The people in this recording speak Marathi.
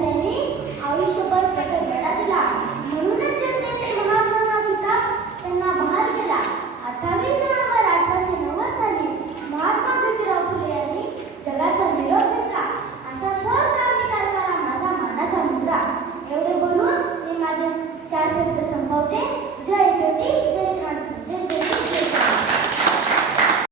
त्यांनी आयुष्यभर कसं दिला. म्हणूनच